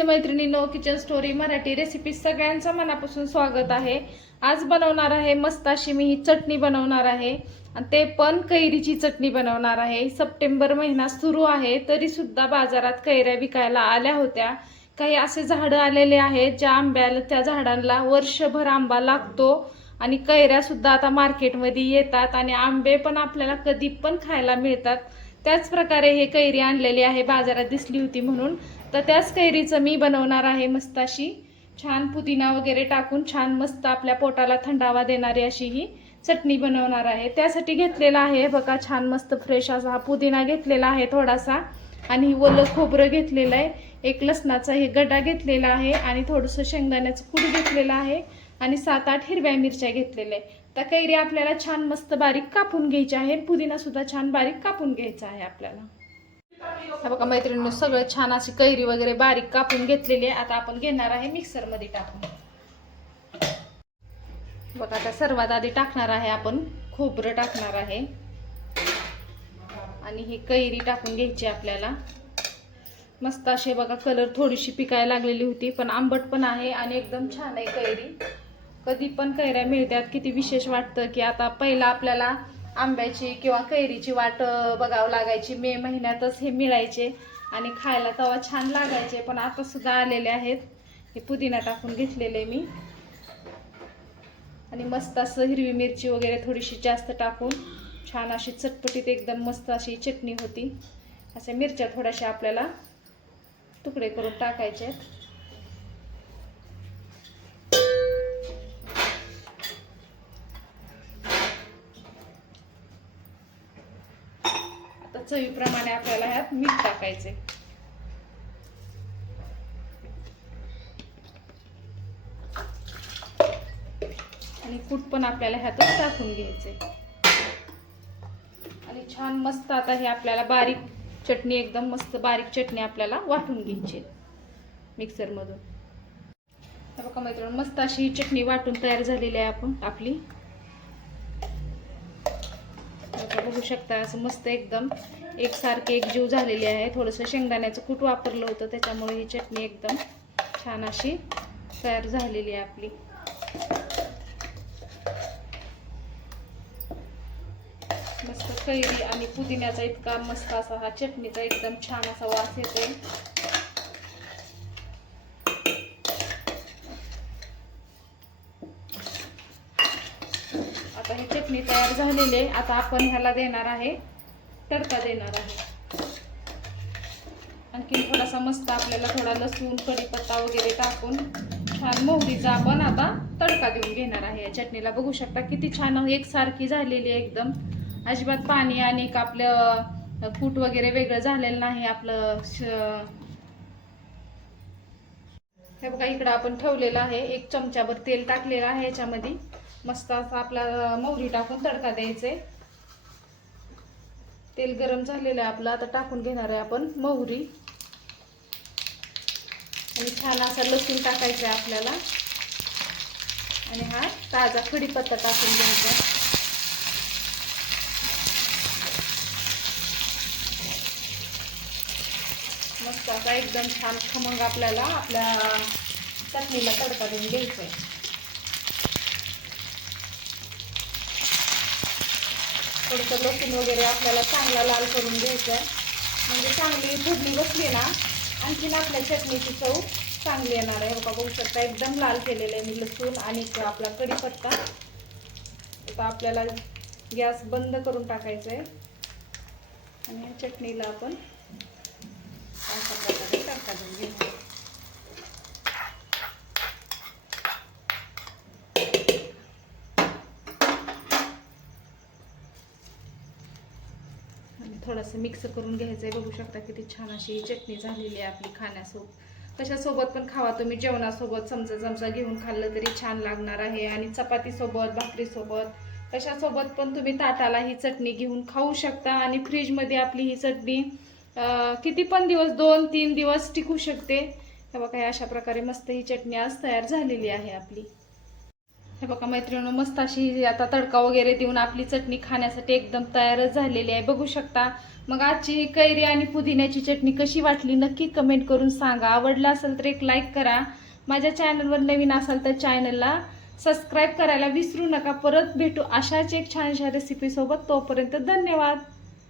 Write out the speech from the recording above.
नमस्ते मैत्रिणींनो kitchen story Marathi recipe सगळ्यांचं मनापासून स्वागत आहे. आज बनवणार आहे मस्त अशी मी ही चटणी बनवणार आहे. आणि ते पण कैरीची चटणी बनवणार आहे. सप्टेंबर महिना सुरू आहे तरी सुद्धा बाजारात कैऱ्या विकायला आल्या होत्या. काही असे झाडं आलेले आहेत ज्या आंब्याला त्या झाडांना वर्षभर आंबा लागतो. आणि कैऱ्या सुद्धा आता मार्केटमध्ये येतात आणि आंबे पण आपल्याला कधी पण खायला मिळतात. त्याच प्रकारे हे कैरी आणलेली आहे बाजारात दिसली होती म्हणून. तर त्याच कैरीचं मी बनवणार आहे मस्त अशी छान पुदिना वगैरे टाकून छान मस्त आपल्या पोटाला थंडावा देणारी अशी ही चटणी बनवणार आहे. त्यासाठी घेतलेला आहे बघा छान मस्त फ्रेश असा हा पुदिना घेतलेला आहे थोडासा. आणि ओलं खोबरं घेतलेलं आहे. एक लसणाचा हे गड्डा घेतलेला आहे आणि थोडंसं शेंगदाण्याचं कूट घेतलेलं आहे. आणि सात आठ हिरव्या मिरच्या घेतलेल्या आहे तर कैरी आपल्याला छान मस्त बारीक कापून घ्यायची आहे पुदिनासुद्धा छान बारीक कापून घ्यायचा आहे आपल्याला. बघा मैत्रिणींनो सगळं छान अशी कैरी वगैरे बारीक कापून घेतलेली आहे. आता आपण घेणार आहे मिक्सरमध्ये टाकून. बघा आता सर्वात आधी टाकणार आहे आपण खोबरं टाकणार आहे. आणि ही कैरी टाकून घ्यायची आपल्याला. मस्त असे बघा कलर थोडीशी पिकायला लागलेली होती पण आंबट पण आहे आणि एकदम छान आहे कैरी. कधी पण कैऱ्या मिळतात किती विशेष वाटतं की आता पहिला आपल्याला आंब्याची किंवा कैरीची वाट बघावं लागायची. मे महिन्यातच हे मिळायचे आणि खायला तवा छान लागायचे. पण आता सुद्धा आलेले आहेत. हे पुदिना टाकून घेतलेले मी. आणि मस्त असं हिरवी मिरची वगैरे थोडीशी जास्त टाकून छान अशी चटपटीत एकदम मस्त अशी चटणी होती. अशा मिरच्या थोड्याशा आपल्याला तुकडे करून टाकायचे आहेत. चवीप्रमाणे आपल्याला ह्यात मीठ टाकायचे आणि कूट पण आपल्याला ह्यातच टाकून घ्यायचे आणि छान मस्त आता हे आपल्याला बारीक चटणी एकदम मस्त बारीक चटणी आपल्याला वाटून घ्यायची मिक्सरमधून. बघा मैत्रिणी मस्त अशी ही चटणी वाटून तयार झालेली आहे आपण आपली आता बघू शकता असं मस्त एकदम एकसारखे एकजीव झालेली आहे. थोडंसं शेंगदाण्याचं कूट वापरलं होतं त्याच्यामुळे ही चटणी एकदम छान अशी तयार झालेली आहे आपली. मस्त कैरी आणि पुदिन्याचा इतका मस्त असा हा चटणीचा एकदम छान असा वास येतोय आता ही चटणी तयार झालेली आहे. आता आपण ह्याला देणार आहे तडका देणार आहे. आणखी थोडासा मस्त आपल्याला थोडा लसूण कढीपत्ता वगैरे टाकून छान मोहरीचा आपण आता तडका देऊन घेणार आहे. या चटणीला बघू शकता किती छान एकसारखी झालेली आहे एकदम. अजिबात पाणी आणि एक आपलं कूट वगैरे वेगळं झालेलं नाही आपलं हे बघा इकडं आपण ठेवलेलं आहे. एक चमच्यावर तेल टाकलेलं आहे याच्यामध्ये. मस्त असा आपला मोहरी टाकून तडका द्यायचे. तेल गरम झालेलं आहे आपलं. आता टाकून घेणार आहे आपण मोहरी आणि छान असा लसूण टाकायचा आहे आपल्याला. आणि हा ताजा खडीपत्ता टाकून घ्यायचा. मस्त असा एकदम छान खमंग आपल्याला आपल्या चटणीला तडका देऊन घ्यायचा आहे. थोडंसं लसूण वगैरे आपल्याला चांगला लाल करून घ्यायचं आहे. म्हणजे चांगली फोडणी बसली ना आणखीन आपल्या चटणीची चव चांगली येणार आहे. बघा बघू शकता एकदम लाल केलेलं आहे मी लसूण आणि आपला कढीपत्ता. आता आपल्याला गॅस बंद करून टाकायचं आहे. आणि चटणीला आपण अशा प्रकारे तडका देऊन घेऊ आणि थोडंसं मिक्स करून घ्यायचं आहे बघू शकता किती छान अशी ही चटणी झालेली आहे आपली खाण्यासोबत. कशासोबत पण खावा तुम्ही. जेवणासोबत चमचा चमचा घेऊन खाल्लं तरी छान लागणार आहे. आणि चपातीसोबत भाकरीसोबत कशासोबत पण तुम्ही ताटाला ही चटणी घेऊन खाऊ शकता. आणि फ्रीजमध्ये आपली ही चटणी किती पण दिवस दोन तीन दिवस टिकू शकते. तेव्हा काही अशा प्रकारे मस्त ही चटणी आज तयार झालेली आहे आपली. हे बघा मैत्रिणी मस्त अशी आता तडका वगैरे देऊन आपली चटणी खाण्यासाठी एकदम तयारच झालेली आहे. बघू शकता. मग आजची कैरी आणि पुदिन्याची चटणी कशी वाटली नक्की कमेंट करून सांगा. आवडलं असेल तर एक लाईक करा. माझ्या चॅनलवर नवीन असाल तर चॅनलला सबस्क्राईब करायला विसरू नका. परत भेटू अशाच एक छानशा रेसिपीसोबत तोपर्यंत धन्यवाद.